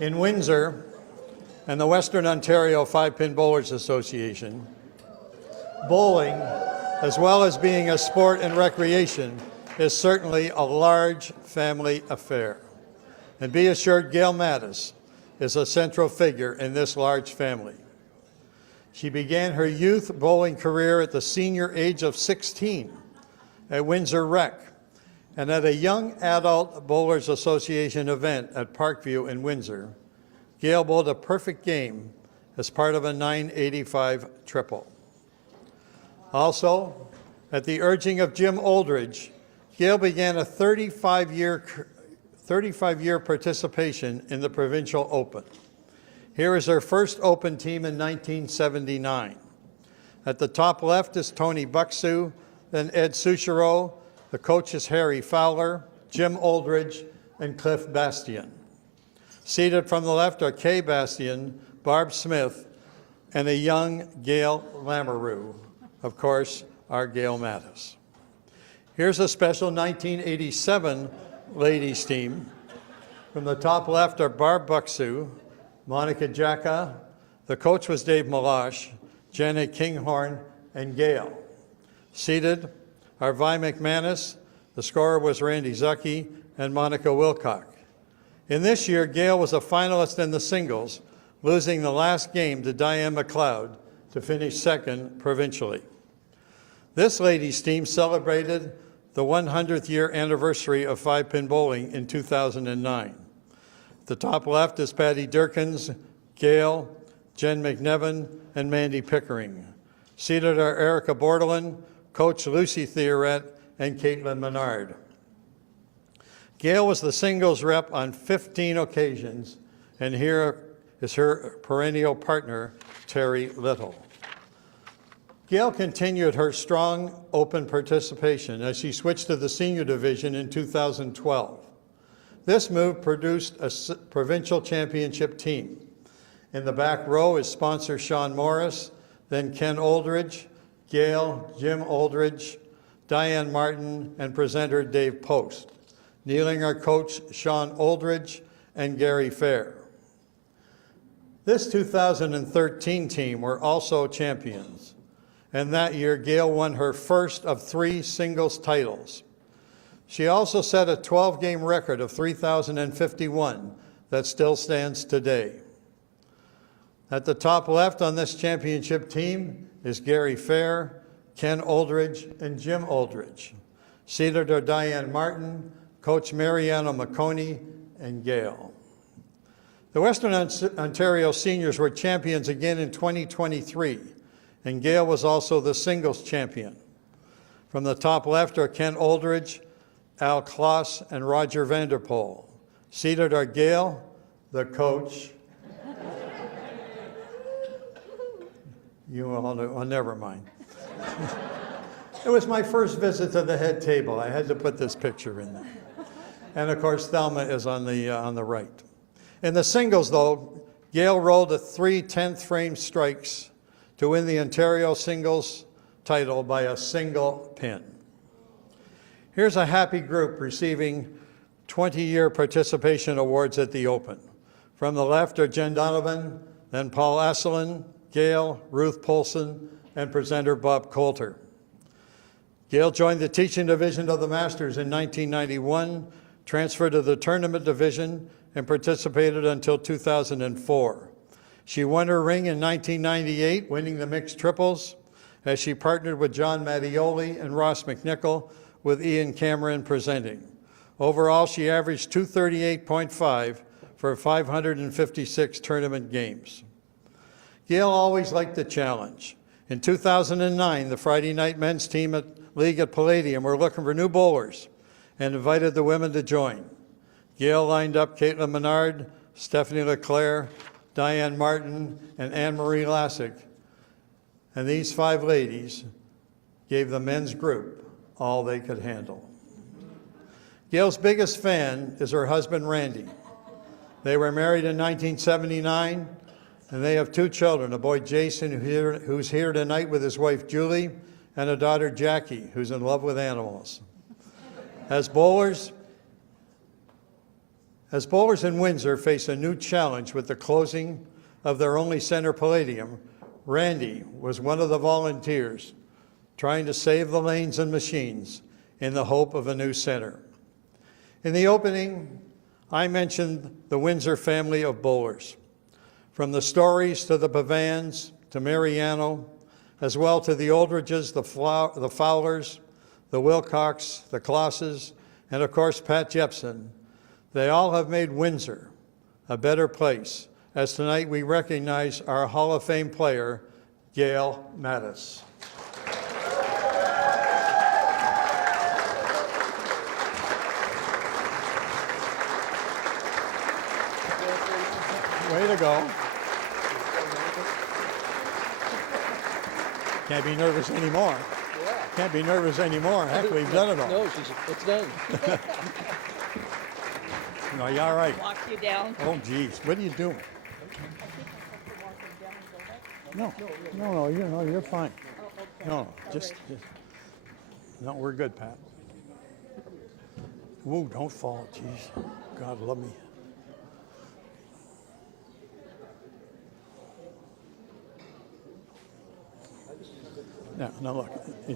In Windsor and the Western Ontario Five-Pin Bowlers Association, bowling, as well as being a sport and recreation, is certainly a large family affair. And be assured Gail Mattis is a central figure in this large family. She began her youth bowling career at the senior age of 16 at Windsor Rec and at a Young Adult Bowlers Association event at Parkview in Windsor. Gail bowled a perfect game as part of a 985 triple. Also, at the urging of Jim Oldridge, Gail began a 35-year participation in the Provincial Open. Here is her first Open team in 1979. At the top left is Tony Buxu, then Ed Suchereau. The coach is Harry Fowler, Jim Oldridge, and Cliff Bastian. Seated from the left are Kay Bastian, Barb Smith, and a young Gail Lamoureux, of course, our Gail Mattis. Here's a special 1987 ladies team. From the top left are Barb Buxu, Monica Jacka, the coach was Dave Malash, Janet Kinghorn, and Gail. Seated are Vi McManus, the scorer was Randy Zucky, and Monica Wilcock. In this year, Gail was a finalist in the singles, losing the last game to Diane McLeod to finish second provincially. This ladies' team celebrated the 100th year anniversary of five-pin bowling in 2009. The top left is Patty Durkins, Gail, Jen McNevin, and Mandy Pickering. Seated are Erica Bordelin, Coach Lucy Theoret, and Caitlin Menard. Gail was the singles rep on 15 occasions, and here is her perennial partner, Terry Little. Gail continued her strong Open participation as she switched to the senior division in 2012. This move produced a provincial championship team. In the back row is sponsor Sean Morris, then Ken Oldridge, Gail, Jim Oldridge, Diane Martin, and presenter Dave Post. Kneeling are coach Sean Oldridge and Gary Fair. This 2013 team were also champions, and that year Gail won her first of 3 singles titles. She also set a 12-game record of 3,051 that still stands today. At the top left on this championship team is Gary Fair, Ken Oldridge, and Jim Oldridge. Seated are Diane Martin, Coach Mariano McConey, and Gail. The Western Ontario seniors were champions again in 2023, and Gail was also the singles champion. From the top left are Ken Oldridge, Al Kloss, and Roger Vanderpool. Seated are Gail, the coach. You all know, well, never mind. It was my first visit to the head table. I had to put this picture in there. And of course, Thelma is on the right. In the singles, though, Gail rolled a 3 10th frame strikes to win the Ontario singles title by a single pin. Here's a happy group receiving 20-year participation awards at the Open. From the left are Jen Donovan, then Paul Asselin, Gail, Ruth Polson, and presenter Bob Coulter. Gail joined the teaching division of the Masters in 1991, transferred to the tournament division, and participated until 2004. She won her ring in 1998, winning the mixed triples, as she partnered with John Mattioli and Ross McNichol, with Ian Cameron presenting. Overall, she averaged 238.5 for 556 tournament games. Gail always liked the challenge. In 2009, the Friday night men's team at League at Palladium were looking for new bowlers and invited the women to join. Gail lined up Caitlin Menard, Stephanie Leclerc, Diane Martin, and Anne-Marie Lassick. And these 5 ladies gave the men's group all they could handle. Gail's biggest fan is her husband, Randy. They were married in 1979, and they have 2 children, a boy, Jason, who's here tonight with his wife, Julie, and a daughter, Jackie, who's in love with animals. As bowlers, As bowlers in Windsor face a new challenge with the closing of their only center palladium, Randy was one of the volunteers trying to save the lanes and machines in the hope of a new center. In the opening, I mentioned the Windsor family of bowlers, from the Stories to the Pavans to Mariano, as well to the Aldridges, the Fowlers, the Wilcox, the Klosses, and of course Pat Jepson. They all have made Windsor a better place, as tonight we recognize our Hall of Fame player, Gail Mattis. Way to go. Can't be nervous anymore. Yeah. Can't be nervous anymore. Heck, we've done it all. No, it's done. No, you're all right. Walk you down. Oh, geez, what are you doing? No, you're fine. No, just, no, we're good, Pat. Whoa, don't fall, jeez. God love me. Now look,